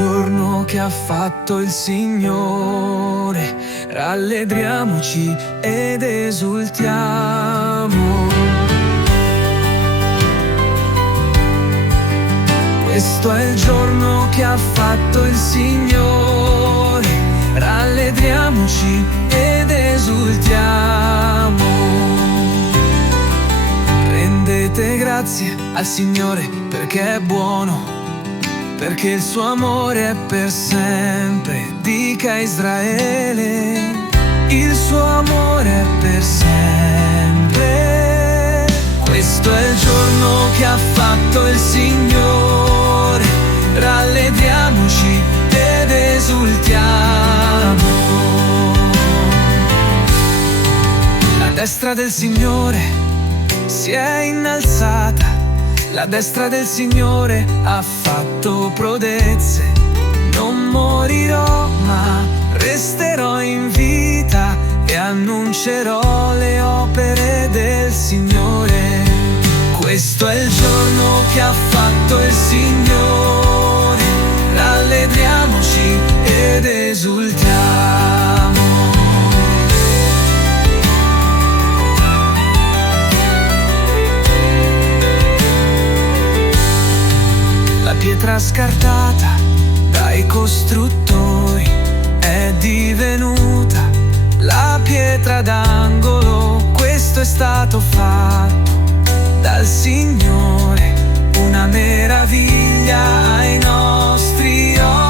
giorno che ha fatto il Signore, rallegriamoci ed esultiamo. Questo è il giorno che ha fatto il Signore, rallegriamoci ed esultiamo. Rendete grazie al Signore perché è buono, perché il suo amore è per sempre. Dica Israele, il suo amore è per sempre. Questo è il giorno che ha fatto il Signore, rallegriamoci ed esultiamo. La destra del Signore si è innalzata, la destra del Signore ha fatto prodezze. Non morirò ma resterò in vita e annuncerò le opere del Signore. Questo è il giorno che ha fatto il Signore, rallegriamoci ed esultiamo. La pietra scartata dai costruttori è divenuta la pietra d'angolo. Questo è stato fatto dal Signore, una meraviglia ai nostri occhi.